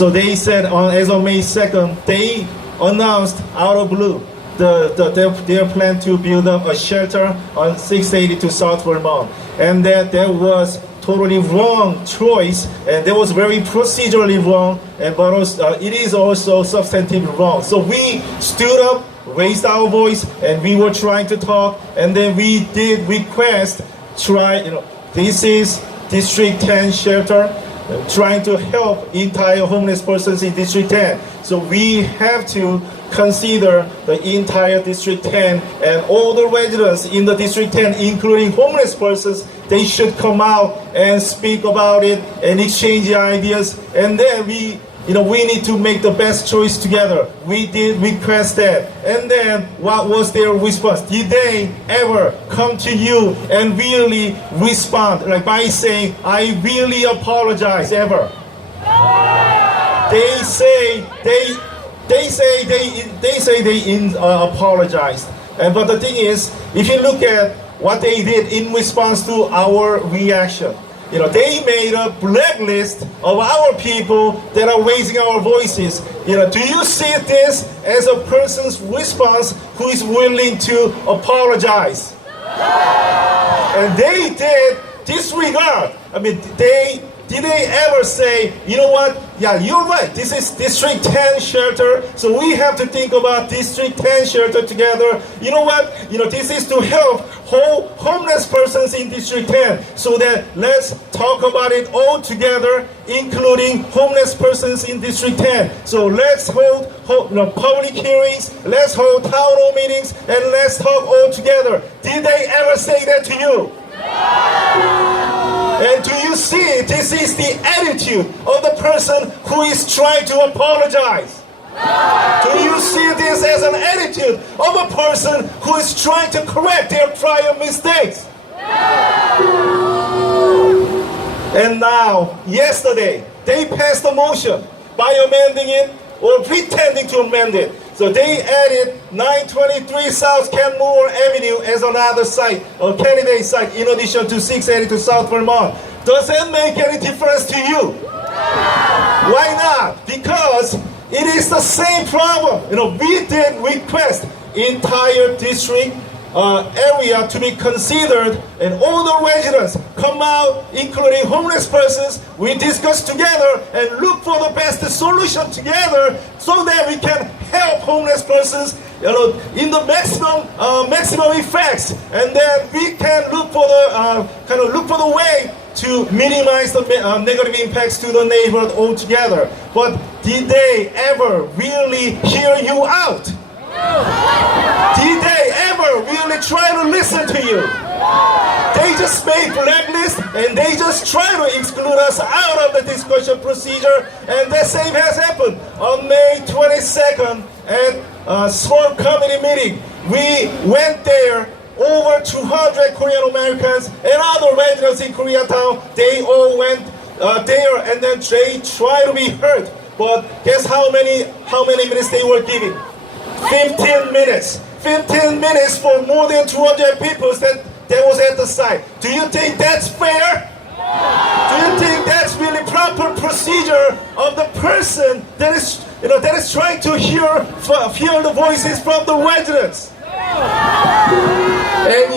So they said as of May 2nd, they announced out of blue their plan to build up a shelter on 682 South Vermont, and that was totally wrong choice, and that was very procedurally wrong, and but also, it is also substantively wrong. So we stood up, raised our voice, and we were trying to talk, and then we did request, this is District 10 shelter, trying to help entire homeless persons in District 10. So we have to consider the entire District 10 and all the residents in the District 10, including homeless persons. They should come out and speak about it and exchange ideas. And then we need to make the best choice together. We did request that. And then what was their response? Did they ever come to you and really respond, like by saying, I really apologize, ever? They say they apologized. But the thing is, if you look at what they did in response to our reaction, they made a blacklist of our people that are raising our voices. Do you see this as a person's response who is willing to apologize? And they did disregard. Did they ever say, you know what? Yeah, you're right. This is District 10 shelter, so we have to think about District 10 shelter together. You know what? This is to help homeless persons in District 10. So that let's talk about it all together, including homeless persons in District 10. So let's hold public hearings, let's hold town hall meetings, and let's talk all together. Did they ever say that to you? And do you see, this is the attitude of the person who is trying to apologize? Do you see this as an attitude of a person who is trying to correct their prior mistakes? And now, yesterday, they passed a motion by amending it or pretending to amend it. So they added 923 South Canmore Avenue as another site, a candidate site, in addition to 682 South Vermont. Does that make any difference to you? Why not? Because it is the same problem. We did request entire district area to be considered, and all the residents come out, including homeless persons. We discuss together and look for the best solution together, so that we can help homeless persons, in the maximum effects, and then we can look for the way to minimize the negative impacts to the neighborhood altogether. But did they ever really hear you out? Did they ever really try to listen to you? They just made blacklist, and they just try to exclude us out of the discussion procedure, and the same has happened on May 22nd at a small committee meeting. We went there, over 200 Korean Americans and other residents in Koreatown. They all went there, and then they tried to be heard. But guess how many minutes they were giving? 15 minutes. 15 minutes for more than 200 people that was at the site. Do you think that's fair? Do you think that's really proper procedure of the person that is trying to hear the voices from the residents? And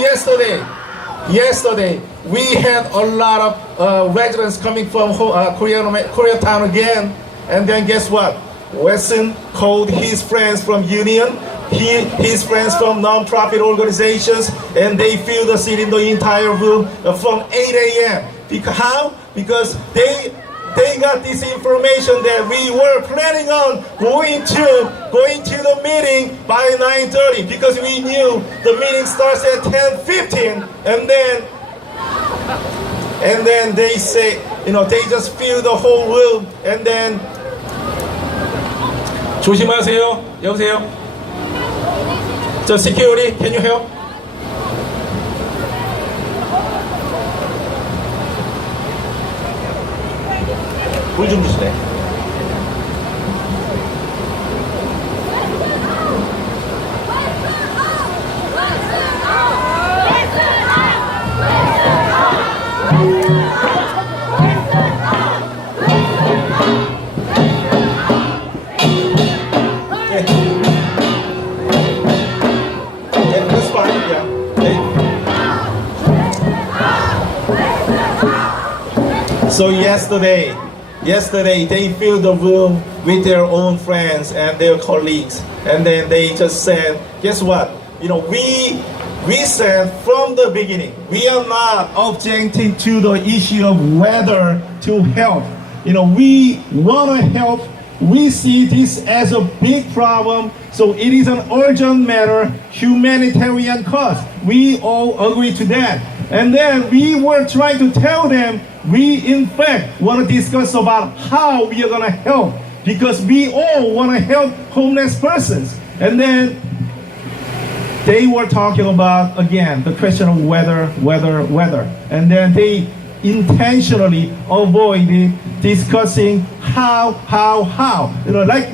yesterday we had a lot of residents coming from Koreatown again, and then guess what? Wesson called his friends from union, his friends from non-profit organizations, and they filled the seat in the entire room from 8 a.m. How? Because they got this information that we were planning on going to the meeting by 9:30, because we knew the meeting starts at 10:15, and then they say, they just fill the whole room, and then 조심하세요. 여보세요. Security, can you help? 물 좀 주시네. So yesterday they filled the room with their own friends and their colleagues, and then they just said, guess what? We said from the beginning, we are not objecting to the issue of whether to help. We want to help. We see this as a big problem, so it is an urgent matter, humanitarian cause. We all agree to that. And then we were trying to tell them, we in fact want to discuss about how we are going to help, because we all want to help homeless persons. And then they were talking about, again, the question of whether. And then they intentionally avoided discussing how. Like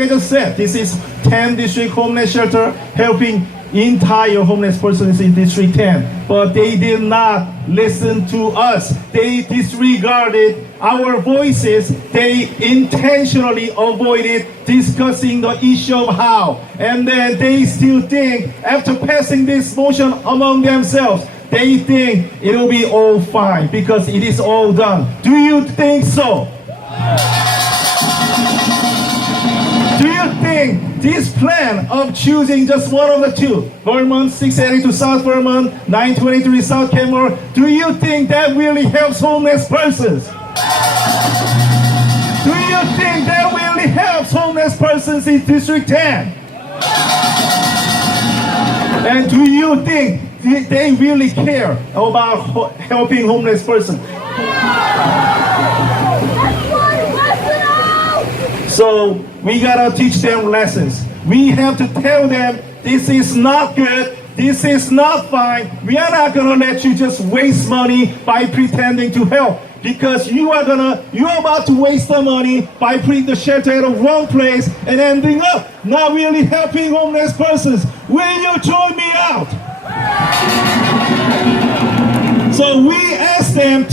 I just said, this is 10 district homeless shelter helping entire homeless persons in District 10. But they did not listen to us. They disregarded our voices. They intentionally avoided discussing the issue of how. And then they still think, after passing this motion among themselves, they think it will be all fine because it is all done. Do you think so? Do you think this plan of choosing just one of the two, Vermont 682 South Vermont, 923 South Kenmore, do you think that really helps homeless persons? Do you think that really helps homeless persons in District 10? And do you think they really care about helping homeless persons? So we gotta teach them lessons. We have to tell them this is not good, this is not fine. We are not gonna let you just waste money by pretending to help, because you're about to waste the money by putting the shelter at the wrong place and ending up not really helping homeless persons. Will you join me out? So we asked them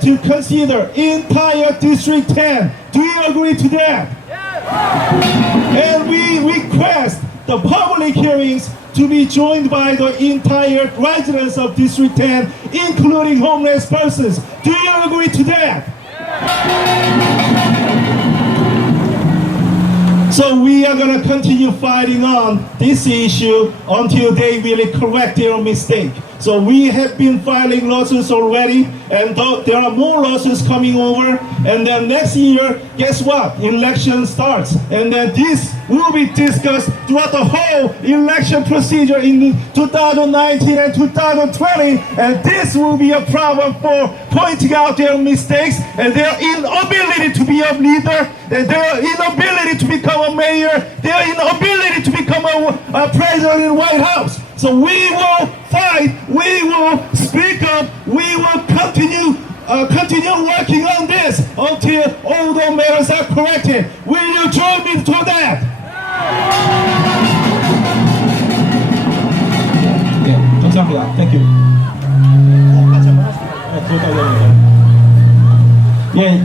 to consider entire District 10. Do you agree to that? And we request the public hearings to be joined by the entire residents of District 10, including homeless persons. Do you agree to that? So we are going to continue fighting on this issue until they really correct their mistake. So we have been filing lawsuits already, and there are more lawsuits coming over. And then next year, guess what? Election starts. And then this will be discussed throughout the whole election procedure in 2019 and 2020. And this will be a problem for pointing out their mistakes and their inability to be a leader, and their inability to become a mayor, their inability to become a president in the White House. So we will fight, we will speak up, we will continue working on this until all the matters are corrected. Will you join me to that? 네, 감사합니다. Thank you. 예,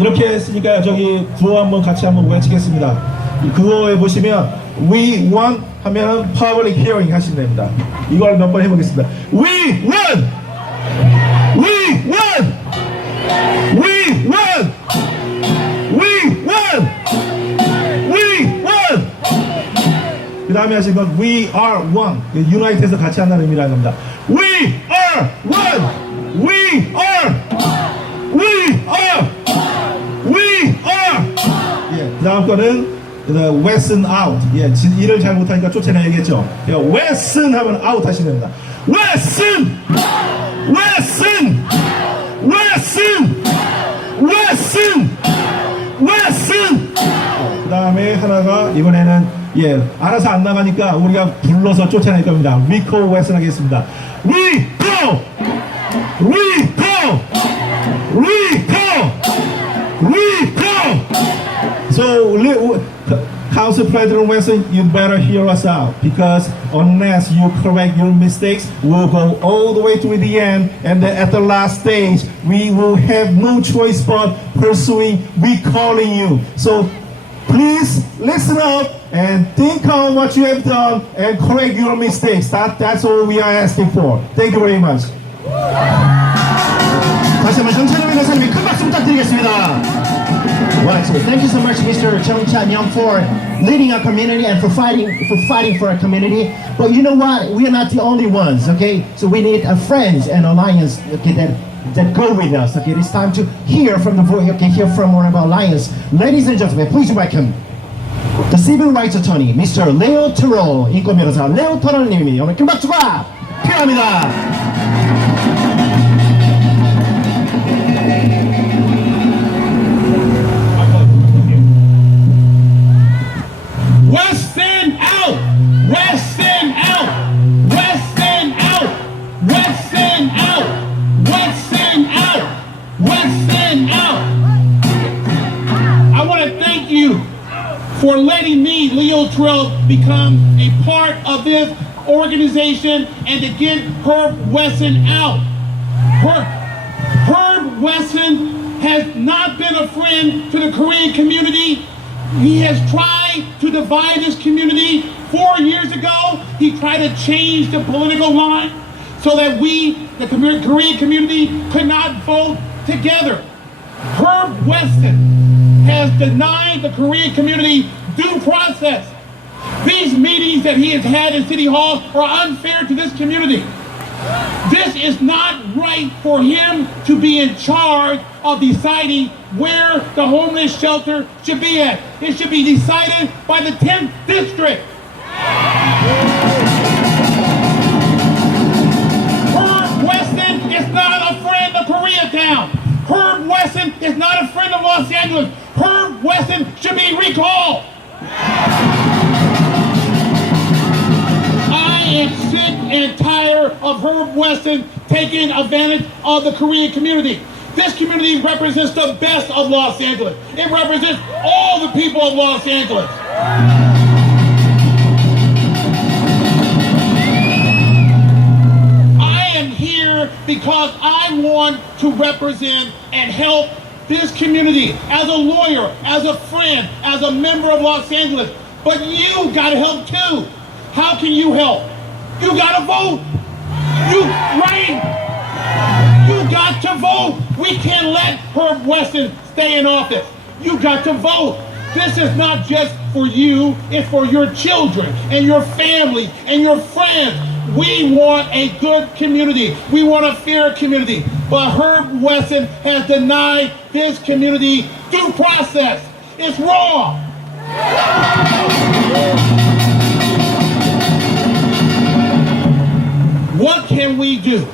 이렇게 했으니까 저기 구호 한번 같이 한번 외치겠습니다. 이 구호에 보시면 We want 하면은 public hearing 하시면 됩니다. 이걸 몇 번 해보겠습니다. We want! We want! We want! We want! We want! 그 다음에 하신 건 We are one. 유나이트해서 같이 한다는 의미라는 겁니다. We are one! We are! We are! We are! 예, 그 다음 거는 Wesson out. 예, 일을 잘 못하니까 쫓아내야겠죠. Wesson 하면 out 하시면 됩니다. Wesson! Wesson! Wesson! Wesson! Wesson! 그 다음에 하나가 이번에는 예, 알아서 안 나가니까 우리가 불러서 쫓아낼 겁니다. We call Wesson 하겠습니다. We call! We call! We call! We call! So, Council President Wesson, you better hear us out, because unless you correct your mistakes, we'll go all the way to the end, and then at the last stage, we will have no choice but pursuing recalling you. So please listen up and think on what you have done and correct your mistakes. That's all we are asking for. Thank you very much. 다시 한번 정찬영 강사님의 큰 박수 부탁드리겠습니다. Well, so thank you so much, Mr. Chung Chan-young, for leading our community and for fighting for our community. But you know what? We are not the only ones, okay? So we need friends and alliance, okay, that go with us. Okay, it's time to hear from the voice. Okay, hear from one of our alliance. Ladies and gentlemen, please welcome the civil rights attorney, Mr. Leo Terrell, 인권 변호사 레오 터럴님이 오늘 큰 박수가 필요합니다. Wesson out! Wesson out! Wesson out! Wesson out! Wesson out! Wesson out! I want to thank you for letting me, Leo Terrell, become a part of this organization and to get Herb Wesson out. Herb Wesson has not been a friend to the Korean community. He has tried to divide this community. 4 years ago, he tried to change the political line so that we, the Korean community, could not vote together. Herb Wesson has denied the Korean community due process. These meetings that he has had in City Hall are unfair to this community. This is not right for him to be in charge of deciding where the homeless shelter should be at. It should be decided by the 10th district. Herb Wesson is not a friend of Koreatown. Herb Wesson is not a friend of Los Angeles. Herb Wesson should be recalled. I am sick and tired of Herb Wesson taking advantage of the Korean community. This community represents the best of Los Angeles. It represents all the people of Los Angeles. I am here because I want to represent and help this community as a lawyer, as a friend, as a member of Los Angeles. But you gotta help too. How can you help? You gotta vote. You got to vote. We can't let Herb Wesson stay in office. You got to vote. This is not just for you, it's for your children and your family and your friends. We want a good community. We want a fair community. But Herb Wesson has denied this community due process. It's wrong. What can we do?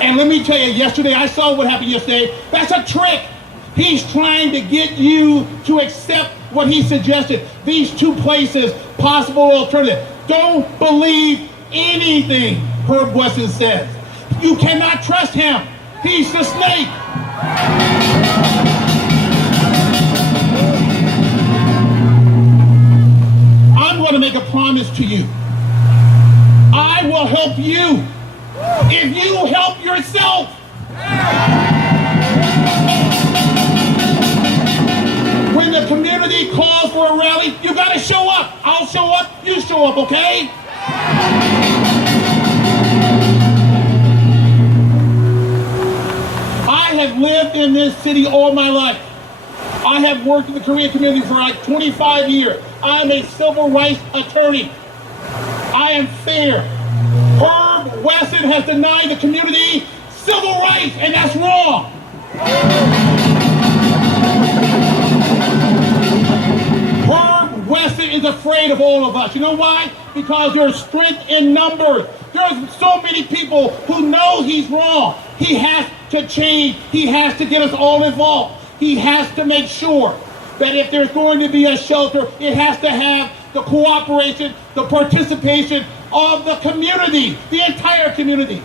And let me tell you, yesterday, I saw what happened yesterday. That's a trick. He's trying to get you to accept what he suggested. These two places, possible alternative. Don't believe anything Herb Wesson says. You cannot trust him. He's the snake. I'm going to make a promise to you. I will help you if you help yourself. When the community calls for a rally, you gotta show up. I'll show up, you show up, okay? I have lived in this city all my life. I have worked in the Korean community for like 25 years. I'm a civil rights attorney. I am fair. Herb Wesson has denied the community civil rights, and that's wrong. Herb Wesson is afraid of all of us. You know why? Because there's strength in numbers. There's so many people who know he's wrong. He has to change. He has to get us all involved. He has to make sure that if there's going to be a shelter, it has to have the cooperation, the participation of the community, the entire community.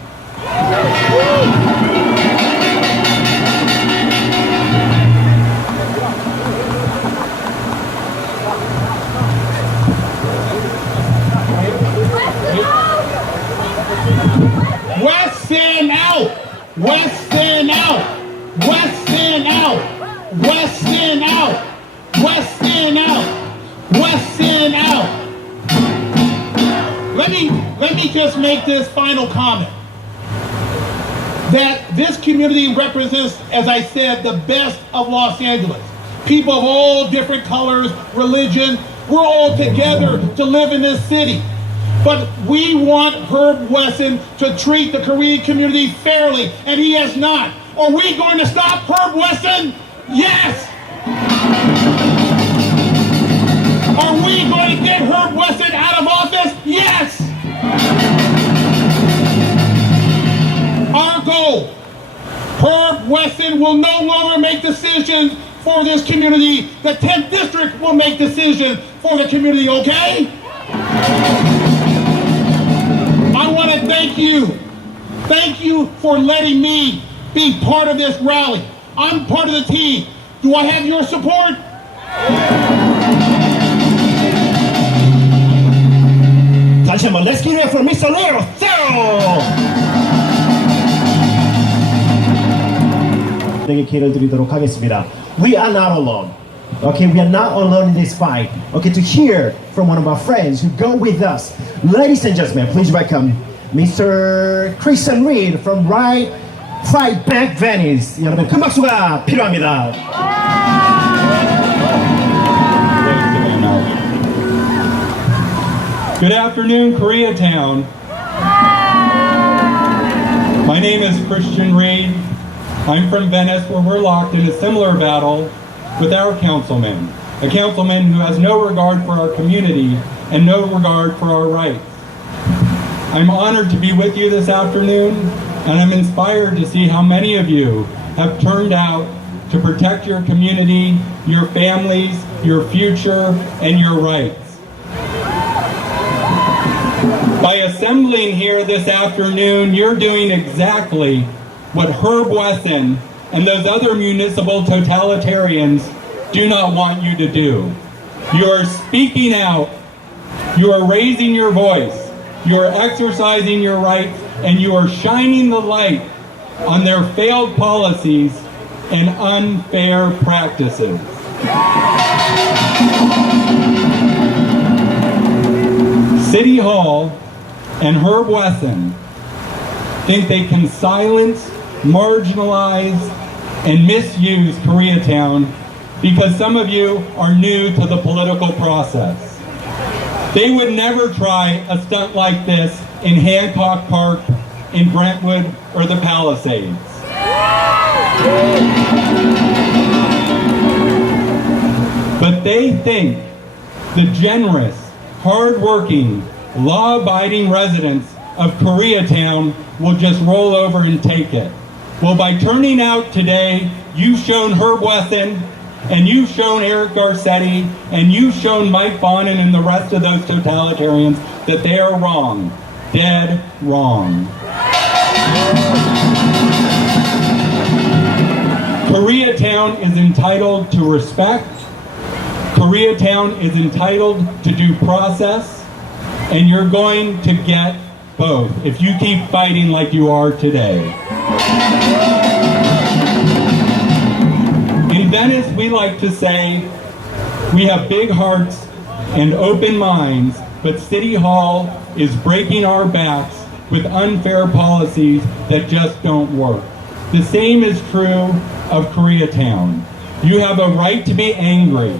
Wesson out! Wesson out! Wesson out! Wesson out! Wesson out! Wesson out! Let me just make this final comment. that this community represents, as I said, the best of Los Angeles. People of all different colors, religion, we're all together to live in this city. But we want Herb Wesson to treat the Korean community fairly, and he has not. Are we going to stop Herb Wesson? Yes! Are we going to get Herb Wesson out of office? Yes! Our goal, Herb Wesson will no longer make decisions for this community. The 10th District will make decisions for the community, okay? I want to thank you. Thank you for letting me be part of this rally. I'm part of the team. Do I have your support? 다시 한번 Let's give it for Mr. Leo Zero! 되게 기회를 드리도록 하겠습니다. We are not alone. Okay, we are not alone in this fight. Okay, to hear from one of our friends who go with us. Ladies and gentlemen, please welcome Mr. Christian Reed from Fight Back Venice. 여러분 큰 박수가 필요합니다. Good afternoon, Koreatown. My name is Christian Reed. I'm from Venice, where we're locked in a similar battle with our councilman, a councilman who has no regard for our community and no regard for our rights. I'm honored to be with you this afternoon, and I'm inspired to see how many of you have turned out to protect your community, your families, your future, and your rights. By assembling here this afternoon, you're doing exactly what Herb Wesson and those other municipal totalitarians do not want you to do. You are speaking out, you are raising your voice, you are exercising your rights, and you are shining the light on their failed policies and unfair practices. City Hall and Herb Wesson think they can silence, marginalize, and misuse Koreatown because some of you are new to the political process. They would never try a stunt like this in Hancock Park, in Brentwood, or the Palisades. But they think the generous, hard-working, law-abiding residents of Koreatown will just roll over and take it. Well, by turning out today, you've shown Herb Wesson, and you've shown Eric Garcetti, and you've shown Mike Bonin and the rest of those totalitarians that they are wrong. Dead wrong. Koreatown is entitled to respect. Koreatown is entitled to due process. And you're going to get both if you keep fighting like you are today. In Venice, we like to say we have big hearts and open minds, but City Hall is breaking our backs with unfair policies that just don't work. The same is true of Koreatown. You have a right to be angry.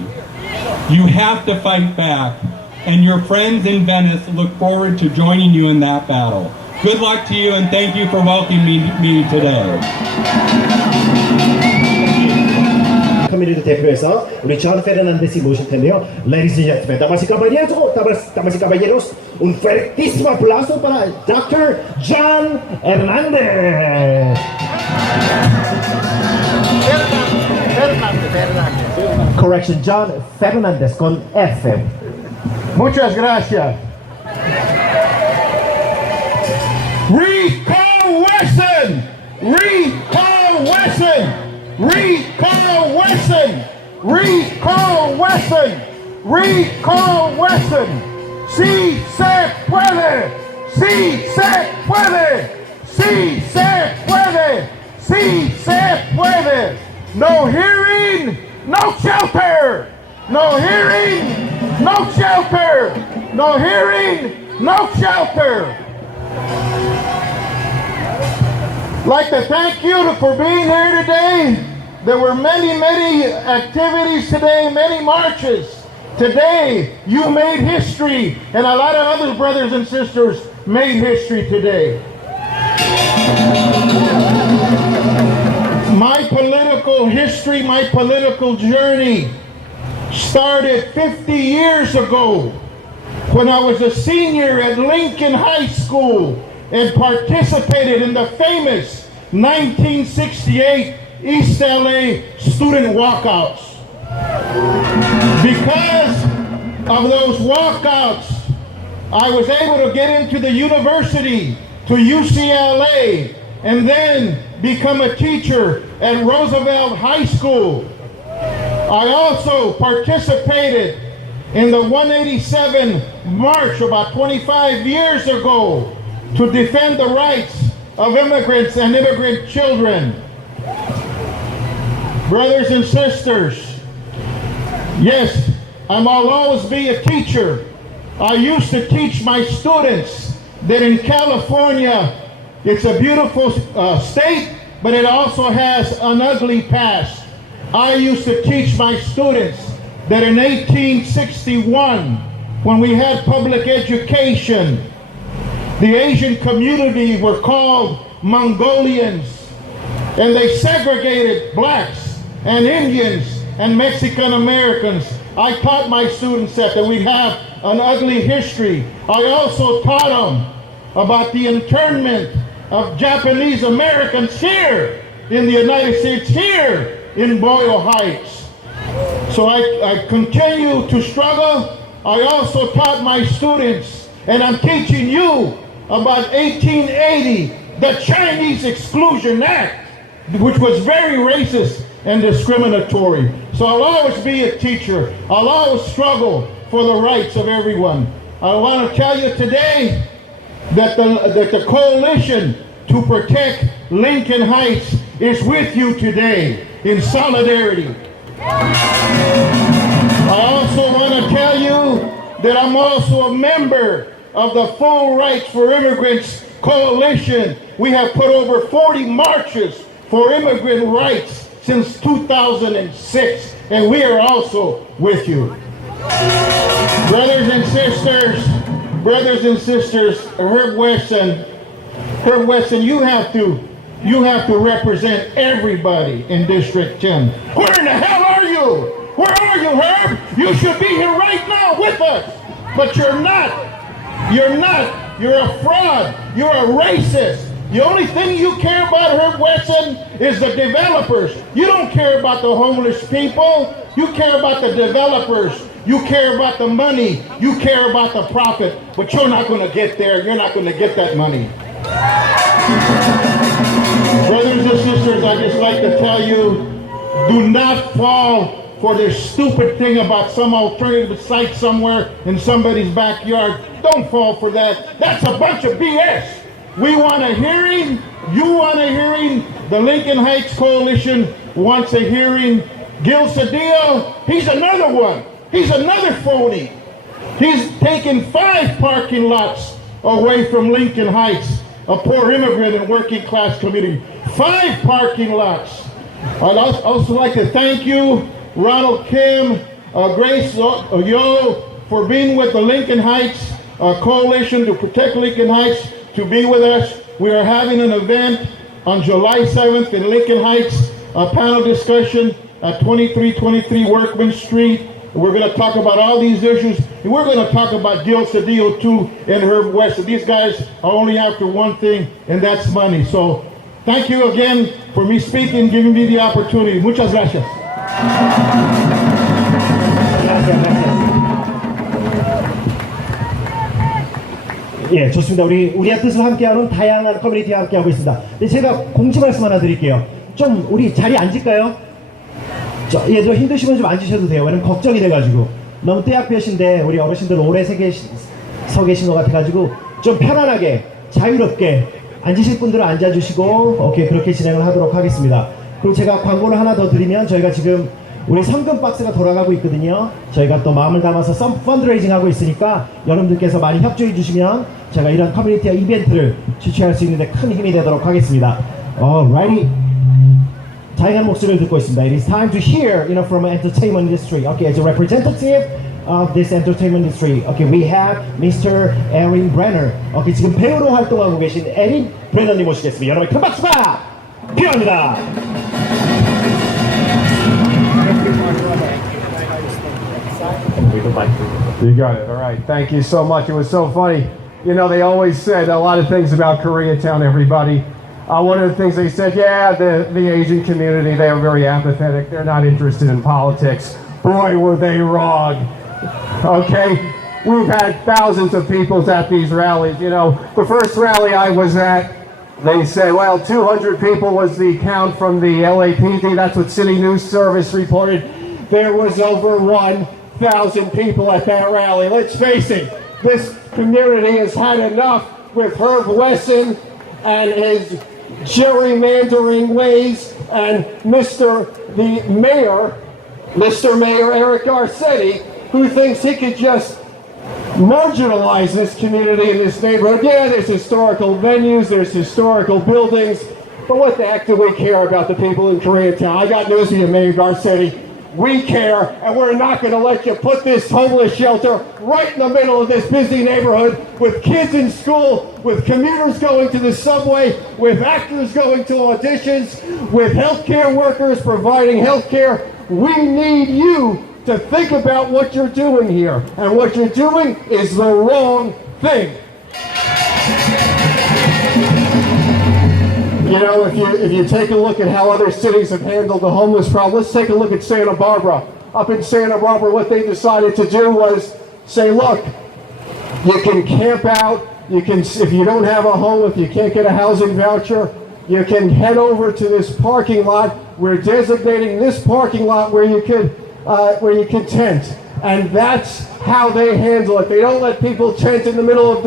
You have to fight back. And your friends in Venice look forward to joining you in that battle. Good luck to you, and thank you for welcoming me today. 커뮤니티 대표에서 우리 존 페르난데스 모실 텐데요. Ladies and gentlemen, damas y caballeros, un fuertísimo aplauso para Dr. John Hernandez. Correction, John Fernandez con F. Muchas gracias. Recall Wesson! Recall Wesson! Recall Wesson! Recall Wesson! Recall Wesson! ¡Sí se puede! ¡Sí se puede! ¡Sí se puede! ¡Sí se puede! No hearing, no shelter! No hearing, no shelter! No hearing, no shelter! like to thank you for being here today. There were many activities today, many marches. Today, you made history, and a lot of other brothers and sisters made history today. My political history, my political journey started 50 years ago when I was a senior at Lincoln High School and participated in the famous 1968 East LA student walkouts. Because of those walkouts, I was able to get into the university, to UCLA, and then become a teacher at Roosevelt High School. I also participated in the 187 March about 25 years ago to defend the rights of immigrants and immigrant children. Brothers and sisters, yes, I'll always be a teacher. I used to teach my students that in California, it's a beautiful state, but it also has an ugly past. I used to teach my students that in 1861, when we had public education, the Asian community were called Mongolians, and they segregated blacks and Indians and Mexican Americans. I taught my students that we'd have an ugly history. I also taught them about the internment of Japanese Americans here in the United States, here in Boyle Heights. So I continue to struggle. I also taught my students, and I'm teaching you about 1880, the Chinese Exclusion Act, which was very racist and discriminatory. So I'll always be a teacher. I'll always struggle for the rights of everyone. I want to tell you today that the coalition to protect Lincoln Heights is with you today in solidarity. I also want to tell you that I'm also a member of the Full Rights for Immigrants Coalition. We have put over 40 marches for immigrant rights since 2006, and we are also with you. Brothers and sisters, Herb Wesson, you have to represent everybody in District 10. Where in the hell are you? Where are you, Herb? You should be here right now with us, but you're not. You're not. You're a fraud. You're a racist. The only thing you care about, Herb Wesson, is the developers. You don't care about the homeless people. You care about the developers. You care about the money. You care about the profit. But you're not going to get there. You're not going to get that money. Brothers and sisters, I just like to tell you, do not fall for this stupid thing about some alternative site somewhere in somebody's backyard. Don't fall for that. That's a bunch of BS. We want a hearing. You want a hearing. The Lincoln Heights Coalition wants a hearing. Gil Cedillo, he's another one. He's another phony. He's taken 5 parking lots away from Lincoln Heights, a poor immigrant and working class community. 5 parking lots. I'd also like to thank you, Ronald Kim, Grace Yo, for being with the Lincoln Heights Coalition to protect Lincoln Heights, to be with us. We are having an event on July 7th in Lincoln Heights, a panel discussion at 2323 Workman Street. We're going to talk about all these issues, and we're going to talk about Gil Cedillo too and Herb Wesson. These guys are only after one thing, and that's money. So thank you again for me speaking, giving me the opportunity. Muchas gracias. 예, 좋습니다. 우리의 뜻을 함께하는 다양한 커뮤니티와 함께하고 있습니다. 근데 제가 공지 말씀 하나 드릴게요. 좀 우리 자리에 앉을까요? 좀 힘드시면 좀 앉으셔도 돼요. 왜냐면 걱정이 돼가지고 너무 떼약볕인데 우리 어르신들 오래 서 계신 것 같아가지고 좀 편안하게 자유롭게 앉으실 분들은 앉아주시고 오케이, 그렇게 진행을 하도록 하겠습니다. 그리고 제가 광고를 하나 더 드리면 저희가 지금 우리 성금 박스가 돌아가고 있거든요. 저희가 또 마음을 담아서 펀드레이징 하고 있으니까 여러분들께서 많이 협조해 주시면 제가 이런 커뮤니티와 이벤트를 주최할 수 있는데 큰 힘이 되도록 하겠습니다. Alrighty. 다양한 목소리를 듣고 있습니다. It is time to hear, from entertainment industry. Okay, as a representative of this entertainment industry, okay, we have Mr. Erin Brenner. Okay, 지금 배우로 활동하고 계신 에린 브레너님 모시겠습니다. 여러분 큰 박수가 필요합니다. You got it. All right. Thank you so much. It was so funny. They always said a lot of things about Koreatown, everybody. One of the things they said, the Asian community, they are very apathetic. They're not interested in politics. Boy, were they wrong. Okay? We've had thousands of people at these rallies. The first rally I was at, they said, 200 people was the count from the LAPD. That's what City News Service reported. There was over 1,000 people at that rally. Let's face it, this community has had enough with Herb Wesson and his gerrymandering ways and Mr. Mayor Eric Garcetti, who thinks he could just marginalize this community in this neighborhood. Yeah, there's historical venues, there's historical buildings, but what the heck do we care about the people in Koreatown? I got news for you, Mayor Garcetti. We care, and we're not going to let you put this homeless shelter right in the middle of this busy neighborhood with kids in school, with commuters going to the subway, with actors going to auditions, with healthcare workers providing healthcare. We need you to think about what you're doing here, and what you're doing is the wrong thing. If you take a look at how other cities have handled the homeless problem, let's take a look at Santa Barbara. Up in Santa Barbara, what they decided to do was say, look, you can camp out, if you don't have a home, if you can't get a housing voucher, you can head over to this parking lot. We're designating this parking lot where you can tent. And that's how they handle it. They don't let people tent in the middle of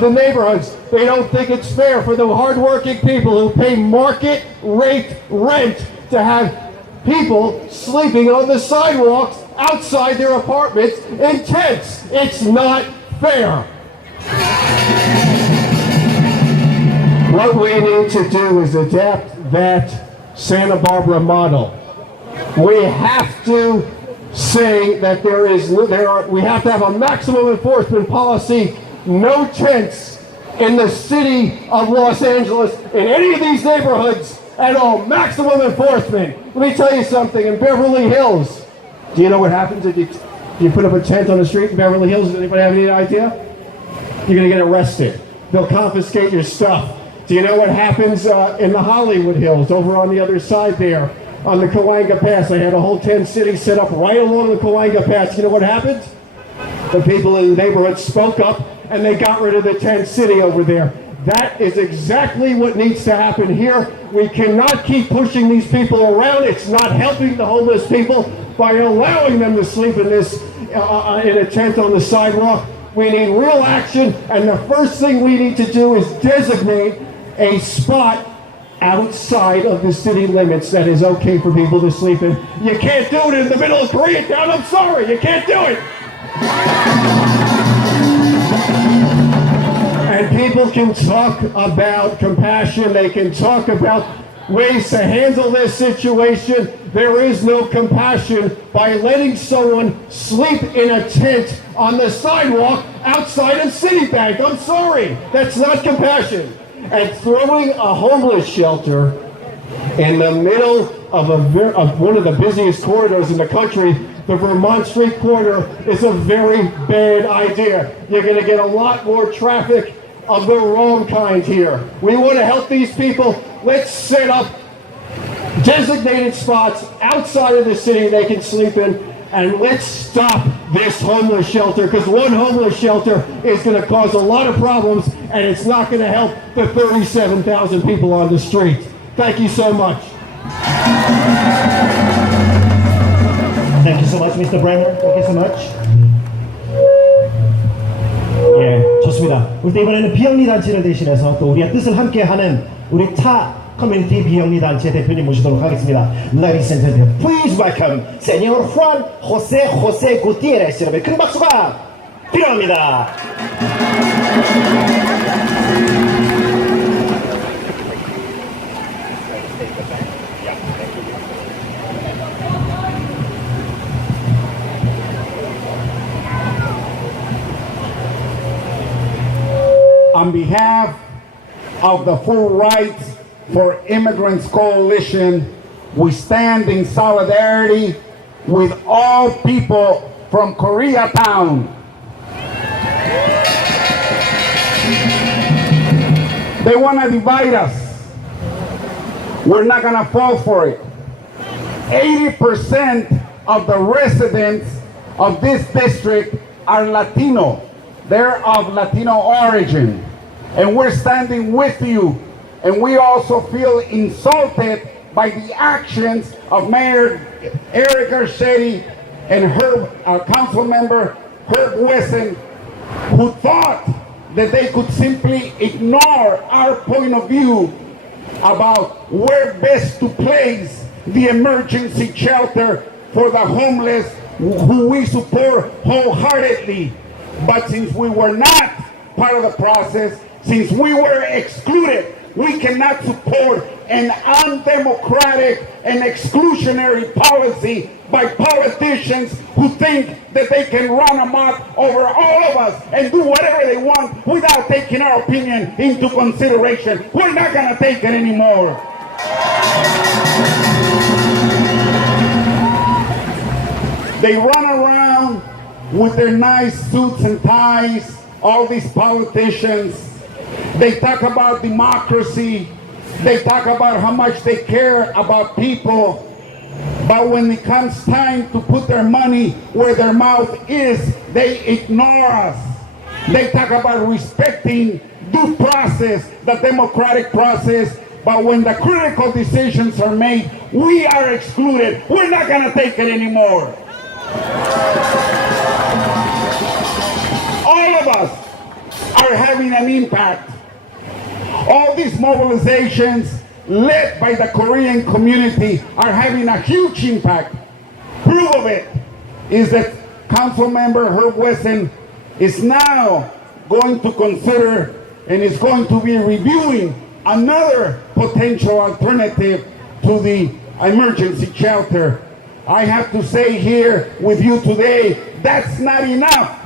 the neighborhoods. They don't think it's fair for the hardworking people who pay market rate rent to have people sleeping on the sidewalks outside their apartments in tents. It's not fair. What we need to do is adapt that Santa Barbara model. We have to say that we have to have a maximum enforcement policy, no tents in the city of Los Angeles, in any of these neighborhoods at all, maximum enforcement. Let me tell you something, in Beverly Hills, do you know what happens if you put up a tent on the street in Beverly Hills? Does anybody have any idea? You're gonna get arrested. They'll confiscate your stuff. Do you know what happens in the Hollywood Hills, over on the other side there? On the Cahuenga Pass, they had a whole tent city set up right along the Cahuenga Pass. You know what happened? The people in the neighborhood spoke up and they got rid of the tent city over there. That is exactly what needs to happen here. We cannot keep pushing these people around. It's not helping the homeless people by allowing them to sleep in a tent on the sidewalk. We need real action, and the first thing we need to do is designate a spot outside of the city limits that is okay for people to sleep in. You can't do it in the middle of Koreatown. I'm sorry, you can't do it. And people can talk about compassion. They can talk about ways to handle this situation. There is no compassion by letting someone sleep in a tent on the sidewalk outside of Citibank. I'm sorry, that's not compassion. And throwing a homeless shelter in the middle of one of the busiest corridors in the country, the Vermont Street corridor, is a very bad idea. You're going to get a lot more traffic of the wrong kind here. We want to help these people. Let's set up designated spots outside of the city they can sleep in, and let's stop this homeless shelter, because one homeless shelter is going to cause a lot of problems, and it's not going to help the 37,000 people on the street. Thank you so much. Thank you so much, Mr. Brenner. Thank you so much. 예, 좋습니다. 우리 또 이번에는 비영리 단체를 대신해서 또 우리의 뜻을 함께하는 우리 타 커뮤니티 비영리 단체 대표님 모시도록 하겠습니다. Ladies and gentlemen, please welcome Señor Juan José Gutiérrez. 여러분 큰 박수가 필요합니다. on behalf of the Full Rights for Immigrants Coalition, we stand in solidarity with all people from Koreatown. They want to divide us. We're not going to fall for it. 80% of the residents of this district are Latino. They're of Latino origin. And we're standing with you. And we also feel insulted by the actions of Mayor Eric Garcetti and council member Herb Wesson, who thought that they could simply ignore our point of view about where best to place the emergency shelter for the homeless, who we support wholeheartedly. But since we were not part of the process, since we were excluded, we cannot support an undemocratic and exclusionary policy by politicians who think that they can run amok over all of us and do whatever they want without taking our opinion into consideration. We're not going to take it anymore. They run around with their nice suits and ties, all these politicians. They talk about democracy. They talk about how much they care about people. But when it comes time to put their money where their mouth is, they ignore us. They talk about respecting due process, the democratic process. But when the critical decisions are made, we are excluded. We're not going to take it anymore. All of us are having an impact. All these mobilizations led by the Korean community are having a huge impact. Proof of it is that Council Member Herb Wesson is now going to consider and is going to be reviewing another potential alternative to the emergency shelter. I have to say here with you today, that's not enough.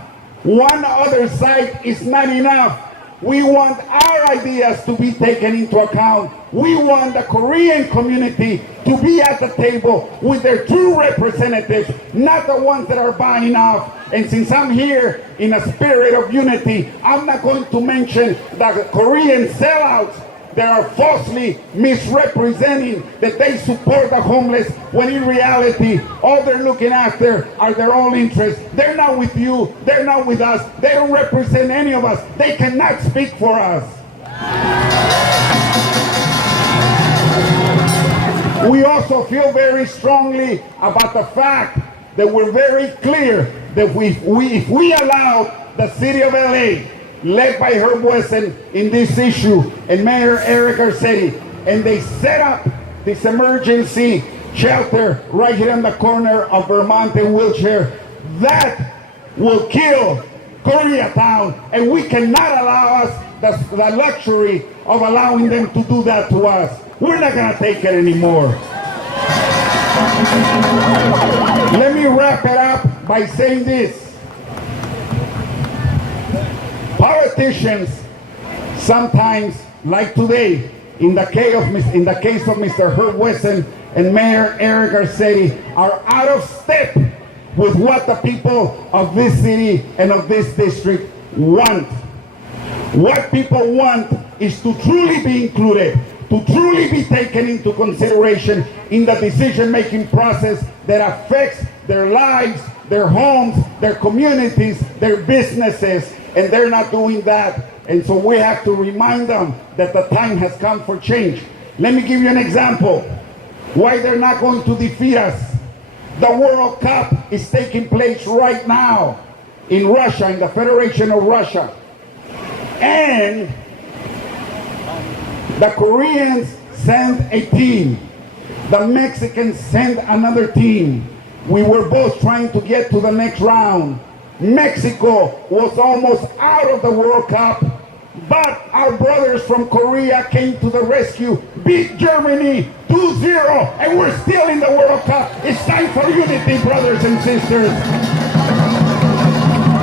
One other site is not enough. We want our ideas to be taken into account. We want the Korean community to be at the table with their true representatives, not the ones that are buying off. And since I'm here in a spirit of unity, I'm not going to mention the Korean sellouts that are falsely misrepresenting that they support the homeless, when in reality, all they're looking after are their own interests. They're not with you, they're not with us, they don't represent any of us, they cannot speak for us. We also feel very strongly about the fact that we're very clear that if we allow the city of LA, led by Herb Wesson in this issue, and Mayor Eric Garcetti, and they set up this emergency shelter right here in the corner of Vermont and Wilshire, that will kill Koreatown, and we cannot allow us the luxury of allowing them to do that to us. We're not going to take it anymore. Let me wrap it up by saying this. Politicians sometimes, like today, in the case of Mr. Herb Wesson and Mayor Eric Garcetti, are out of step with what the people of this city and of this district want. What people want is to truly be included, to truly be taken into consideration in the decision-making process that affects their lives, their homes, their communities, their businesses. And they're not doing that. And so we have to remind them that the time has come for change. Let me give you an example why they're not going to defeat us. The World Cup is taking place right now in Russia, in the Federation of Russia. And the Koreans sent a team. The Mexicans sent another team. We were both trying to get to the next round. Mexico was almost out of the World Cup, but our brothers from Korea came to the rescue, beat Germany 2-0, and we're still in the World Cup. It's time for unity, brothers and sisters.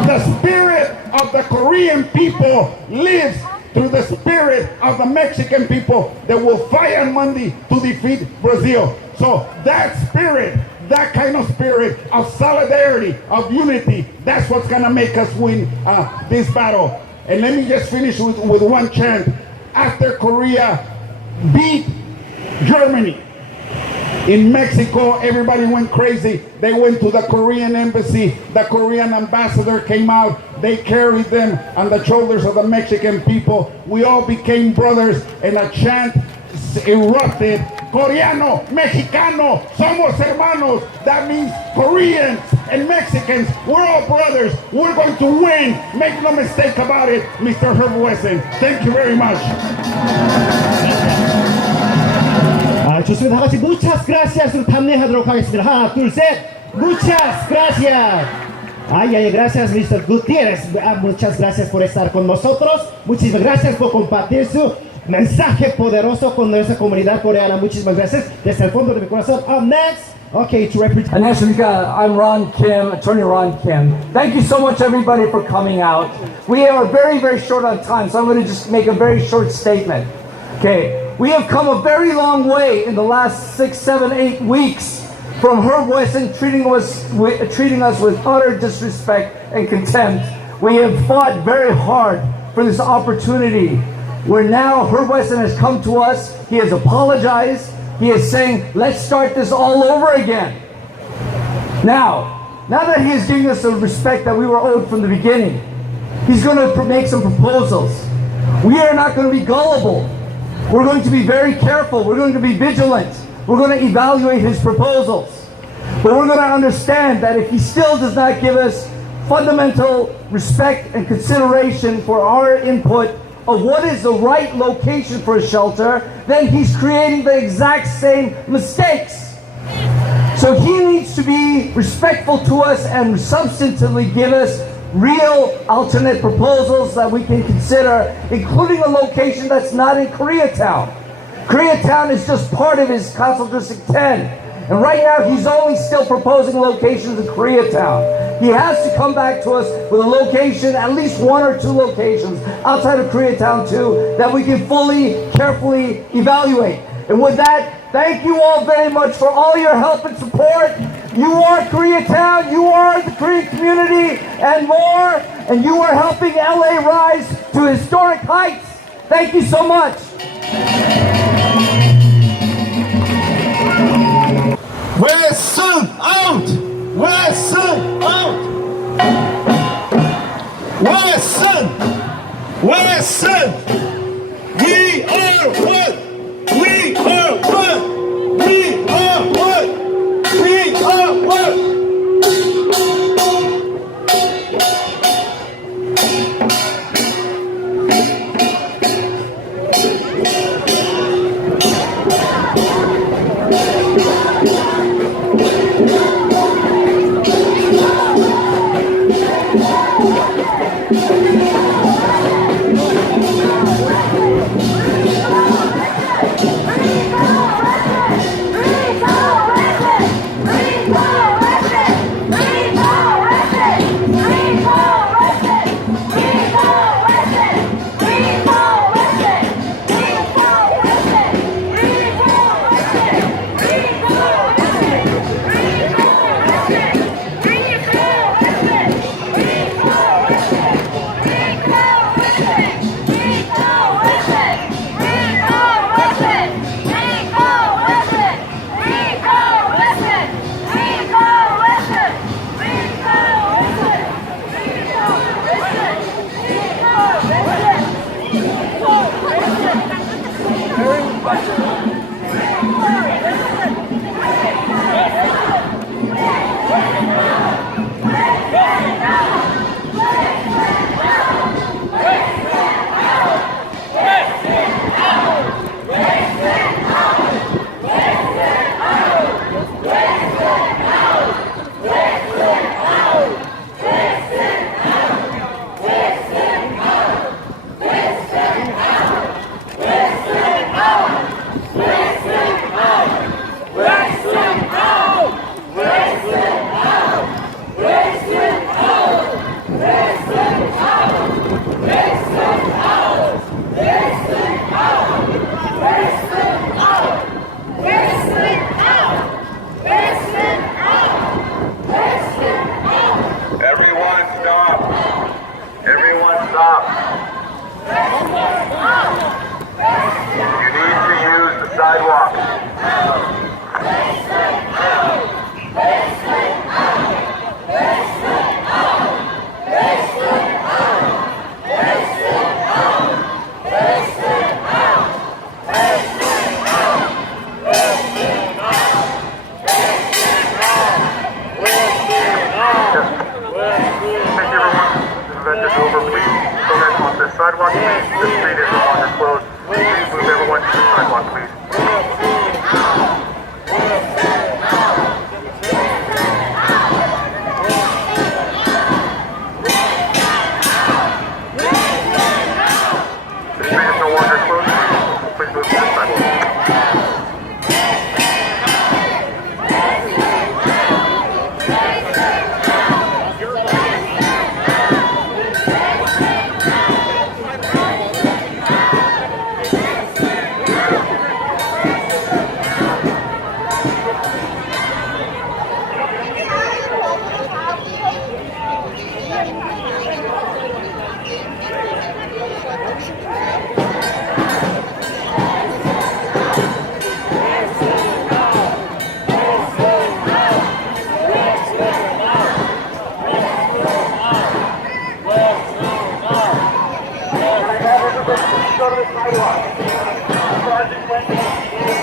The spirit of the Korean people lives through the spirit of the Mexican people that will fight on Monday to defeat Brazil. So that spirit, that kind of spirit of solidarity, of unity, that's what's going to make us win this battle. And let me just finish with one chant. After Korea beat Germany, in Mexico, everybody went crazy. They went to the Korean embassy. The Korean ambassador came out. They carried them on the shoulders of the Mexican people. We all became brothers, and a chant erupted. Coreano, Mexicano, somos hermanos. That means Koreans and Mexicans, we're all brothers. We're going to win. Make no mistake about it, Mr. Herb Wesson. Thank you very much. 좋습니다. 다 같이 muchas gracias로 답례하도록 하겠습니다. 하나, 둘, 셋. Muchas gracias. Ay, gracias, Mr. Gutiérrez. Muchas gracias por estar con nosotros. Muchísimas gracias por compartir su mensaje poderoso con nuestra comunidad coreana. Muchísimas gracias desde el fondo de mi corazón. Up next, okay, to represent. 안녕하십니까. I'm Ron Kim, Attorney Ron Kim. Thank you so much, everybody, for coming out. We are very, very short on time, so I'm going to just make a very short statement. Okay. We have come a very long way in the last 6, 7, 8 weeks from Herb Wesson treating us with utter disrespect and contempt. We have fought very hard for this opportunity where now Herb Wesson has come to us. He has apologized. He is saying, let's start this all over again. Now that he is giving us the respect that we were owed from the beginning, he's going to make some proposals. We are not going to be gullible. We're going to be very careful. We're going to be vigilant. We're going to evaluate his proposals. But we're going to understand that if he still does not give us fundamental respect and consideration for our input of what is the right location for a shelter, then he's creating the exact same mistakes. So he needs to be respectful to us and substantively give us real alternate proposals that we can consider, including a location that's not in Koreatown. Koreatown is just part of his Council District 10. And right now, he's only still proposing locations in Koreatown. He has to come back to us with a location, at least 1 or 2 locations outside of Koreatown too, that we can fully, carefully evaluate. And with that, thank you all very much for all your help and support. You are Koreatown, you are the Korean community and more, and you are helping LA rise to historic heights. Thank you so much. Wesson out! Wesson out! Wesson! Wesson! We are one! We are one! We are one! We are one! Go to the sidewalk. Sergeant Wendy.